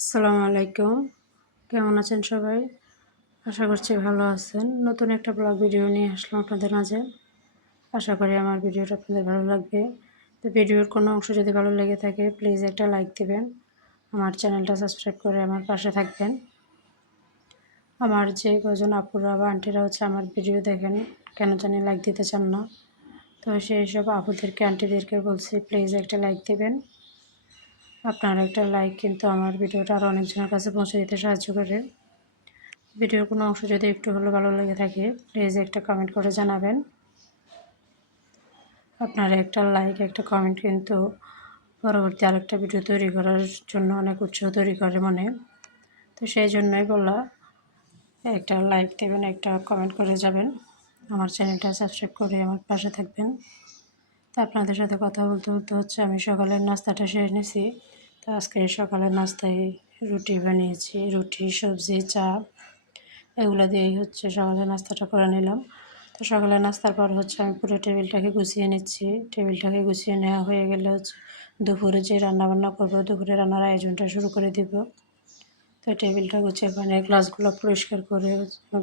আসসালামু আলাইকুম। কেমন আছেন সবাই? আশা করছি ভালো আছেন। নতুন একটা ব্লগ ভিডিও নিয়ে আসলাম আপনাদের মাঝে। আশা করি আমার ভিডিওটা আপনাদের ভালো লাগবে। তো ভিডিওর কোনো অংশ যদি ভালো লেগে থাকে প্লিজ একটা লাইক দিবেন। আমার চ্যানেলটা সাবস্ক্রাইব করে আমার পাশে থাকবেন। আমার যে কজন আপুরা বা আন্টিরা আমার ভিডিও দেখেন কেন জানি লাইক দিতে চান না। তো সেই সব আপুদেরকে আন্টিদেরকে বলছি প্লিজ একটা লাইক দিবেন। আপনার একটা লাইক কিন্তু আমার ভিডিওটা আরও অনেকজনের কাছে পৌঁছে দিতে সাহায্য করে। ভিডিওর কোনো অংশ যদি একটু হলেও ভালো লেগে থাকে প্লিজ একটা কমেন্ট করে জানাবেন। আপনার একটা লাইক একটা কমেন্ট কিন্তু পরবর্তী আরেকটা ভিডিও তৈরি করার জন্য অনেক উৎসাহ তৈরি করে মনে। তো সেই জন্যই বললাম একটা লাইক দেবেন, একটা কমেন্ট করে যাবেন, আমার চ্যানেলটা সাবস্ক্রাইব করে আমার পাশে থাকবেন। তো আপনাদের সাথে কথা বলতে বলতে আমি সকালের নাস্তাটা সেরে নিয়েছি। তো আজকে সকালের নাস্তায় রুটি বানিয়েছি, রুটি সবজি চা এগুলো দিয়েই সকালে নাস্তাটা করে নিলাম। তো সকালে নাস্তার পর আমি পুরো টেবিলটাকে গুছিয়ে নিচ্ছি। টেবিলটাকে গুছিয়ে নেওয়া হয়ে গেলে দুপুরে যে রান্নাবান্না করবো, দুপুরে রান্নার আয়োজনটা শুরু করে দিব। তো টেবিলটা গুছিয়ে গ্লাসগুলো পরিষ্কার করে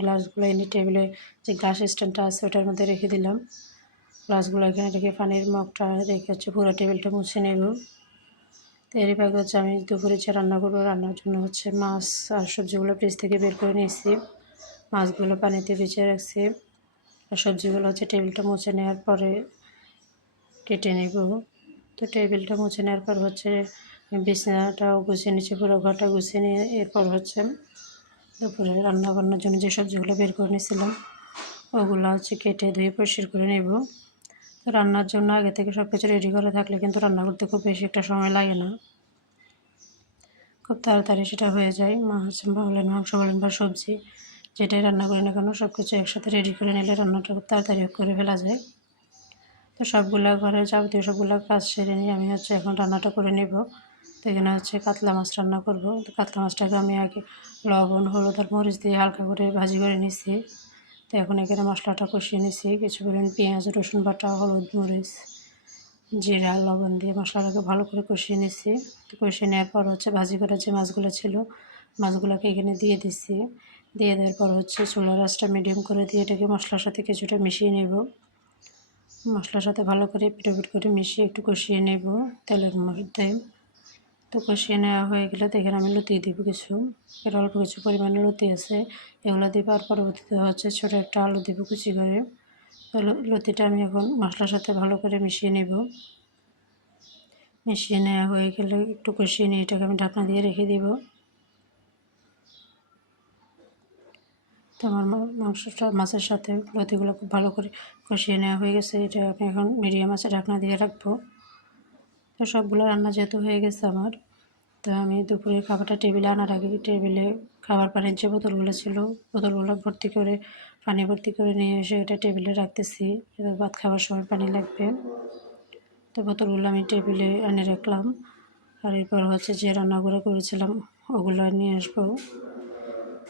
গ্লাসগুলো এনে টেবিলে যে গ্লাস স্ট্যান্ডটা আছে ওটার মধ্যে রেখে দিলাম। গ্লাসগুলো এখানে রেখে পানির মগটা রেখে পুরো টেবিলটা মুছে নেব। তো এরই ভাগে আমি দুপুরে যে রান্না করবো, রান্নার জন্য মাছ আর সবজিগুলো ফ্রিজ থেকে বের করে নিয়েছি। মাছগুলো পানিতে ভিজিয়ে রাখছি আর সবজিগুলো টেবিলটা মুছে নেওয়ার পরে কেটে নেব। তো টেবিলটা মুছে নেওয়ার পর বিছানাটাও গুছিয়ে নিচ্ছি, পুরো ঘরটা গুছিয়ে নিয়ে এরপর দুপুরে রান্না বান্নার জন্য যে সবজিগুলো বের করে নিয়েছিলাম ওগুলো কেটে ধুয়ে পরিষ্কার করে নেব। তো রান্নার জন্য আগে থেকে সব কিছু রেডি করে থাকলে কিন্তু রান্না করতে খুব বেশি একটা সময় লাগে না, খুব তাড়াতাড়ি সেটা হয়ে যায়। মাছ বলেন, মাংস বলেন বা সবজি যেটাই রান্না করি না কেন সব কিছু একসাথে রেডি করে নিলে রান্নাটা খুব তাড়াতাড়ি করে ফেলা যায়। তো সবগুলা ঘরে যাবতীয় সবগুলো কাজ সেরে নিয়ে আমি এখন রান্নাটা করে নেব। তো এখানে কাতলা মাছ রান্না করব। তো কাতলা মাছটাকে আমি আগে লবণ হলুদ আর মরিচ দিয়ে হালকা করে ভাজি করে নিছি। তো এখন এখানে মশলাটা কষিয়ে নিছি, কিছু পরিমাণ পেঁয়াজ রসুন বাটা হলুদ মরিচ জিরা লবণ দিয়ে মশলাটাকে ভালো করে কষিয়ে নিছি। তো কষিয়ে নেওয়ার পর ভাজি করা যে মাছগুলো ছিল মাছগুলোকে এখানে দিয়ে দিচ্ছি। দিয়ে দেওয়ার পর চুলার আঁচটা মিডিয়াম করে দিয়ে এটাকে মশলার সাথে কিছুটা মিশিয়ে নেব। মশলার সাথে ভালো করে পিট করে মিশিয়ে একটু কষিয়ে নেব তেলের মধ্যে। তো কষিয়ে নেওয়া হয়ে গেলে তো এখানে আমি লতি দিব কিছু, এর অল্প কিছু পরিমাণে লতি আছে এগুলো দিব। আর পরবর্তীতে ছোটো একটা আলু দিব কুচি করে। তো লতিটা আমি এখন মশলার সাথে ভালো করে মিশিয়ে নেব। মিশিয়ে নেওয়া হয়ে গেলে একটু কষিয়ে নিয়ে এটাকে আমি ঢাকনা দিয়ে রেখে দিব। তো আমার মাছের সাথে লতিগুলো খুব ভালো করে কষিয়ে নেওয়া হয়ে গেছে। এটা আমি এখন মিডিয়াম আছে ঢাকনা দিয়ে রাখবো। তো সবগুলো রান্না যেহেতু হয়ে গেছে আমার, তো আমি দুপুরের খাবারটা টেবিলে আনার আগে টেবিলে খাবার পানির যে বোতলগুলো ছিল বোতলগুলো ভর্তি করে পানি ভর্তি করে নিয়ে এসে এটা টেবিলে রাখতেছি। ভাত খাওয়ার সময় পানি লাগবে। তো বোতলগুলো আমি টেবিলে এনে রাখলাম। আর এরপর যে রান্নাগুলো করেছিলাম ওগুলো নিয়ে আসবো।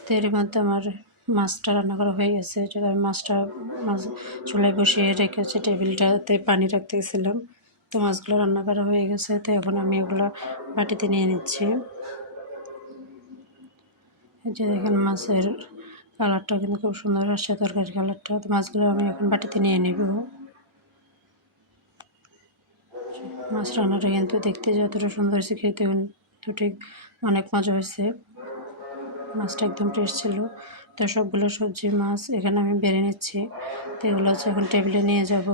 তো এর মধ্যে আমার মাছটা রান্না করা হয়ে গেছে। আমি মাছ চুলায় বসিয়ে রেখেছি, টেবিলটাতে পানি রাখতে গেছিলাম। তো মাছগুলো রান্না করা হয়ে গেছে। তো এখন আমি এগুলো বাটিতে নিয়ে নিচ্ছি। এই যে দেখেন মাছের কালারটা কিন্তু খুব সুন্দর আসছে, তরকারির কালারটা। তো মাছগুলো আমি এখন বাটিতে নিয়ে নেব। মাছ রান্নাটা কিন্তু দেখতে যতটা সুন্দর হয়েছে খেতে কিন্তু ঠিক অনেক মজা হয়েছে। মাছটা একদম ফ্রেশ ছিল। তো সবগুলো সবজি মাছ এখানে আমি বেড়ে নিচ্ছি। তো এগুলো এখন টেবিলে নিয়ে যাব।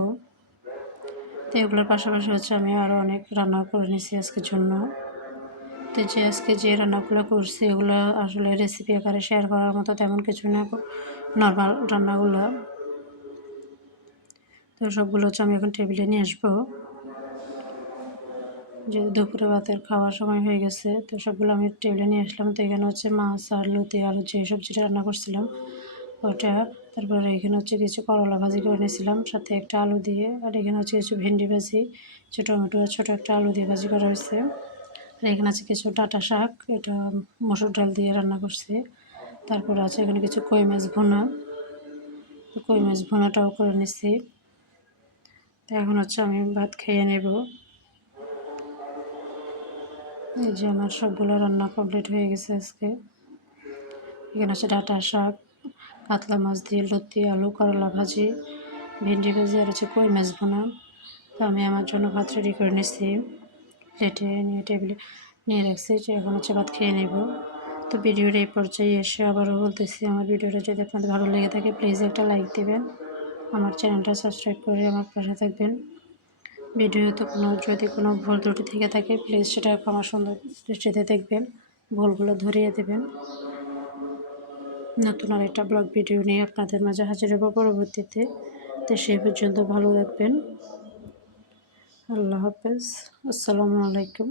তো এগুলোর পাশাপাশি আমি আরও অনেক রান্না করে নিচ্ছি আজকের জন্য। তো আজকে যে রান্নাগুলো করছি এগুলো আসলে রেসিপি আকারে শেয়ার করার মতো তেমন কিছু না, নর্মাল রান্নাগুলো। তো সবগুলো আমি এখন টেবিলে নিয়ে আসবো। যেহেতু দুপুরে ভাতের খাওয়ার সময় হয়ে গেছে, তো সবগুলো আমি টেবিলে নিয়ে আসলাম। তো এখানে মাছ আর লতি আলু যে সবজিটা রান্না করছিলাম ওটা, তারপরে এখানে কিছু করলা ভাজি করে নিয়েছিলাম সাথে একটা আলু দিয়ে। আর এখানে কিছু ভেন্ডি ভাজি, টমেটো ছোটো একটা আলু দিয়ে ভাজি করা হয়েছে। আর এখানে কিছু ডাঁটা শাক, এটা মসুর ডাল দিয়ে রান্না করছি। তারপরে এখানে কিছু কই মাছ ভুনা, তো কই মাছ ভুনাটাও করে নিচ্ছি। তো এখন আমি ভাত খেয়ে নেব। এই যে আমার সবগুলো রান্না কমপ্লিট হয়ে গেছে আজকে। এখানে আছে ডাঁটা শাক, কাতলা মাছ দিয়ে লতি, আলু, করলা ভাজি, ভেন্ডি ভাজি আর হচ্ছে কই মাছ ভুনা। তো আমি আমার জন্য ভাত রেডি করে নিচ্ছি, প্লেটে নিয়ে টেবিলে নিয়ে রাখছি যে এখন হচ্ছে ভাত খেয়ে নেব। তো ভিডিওর এই পর্যায়ে এসে আবারও বলতেছি, আমার ভিডিওটা যদি আপনাদের ভালো লেগে থাকে প্লিজ একটা লাইক দেবেন, আমার চ্যানেলটা সাবস্ক্রাইব করে আমার পাশে থাকবেন। ভিডিওতে যদি কোনো ভুল ত্রুটি থেকে থাকে প্লিজ সেটা ক্ষমা সুন্দর দৃষ্টিতে দেখবেন, ভুলগুলো ধরিয়ে দেবেন। নতুন আরেকটা ব্লগ ভিডিও নিয়ে আপনাদের মাঝে হাজির হব পরবর্তীতে। তো সেই পর্যন্ত ভালো রাখবেন। আল্লাহ হাফেজ। আসসালামু আলাইকুম।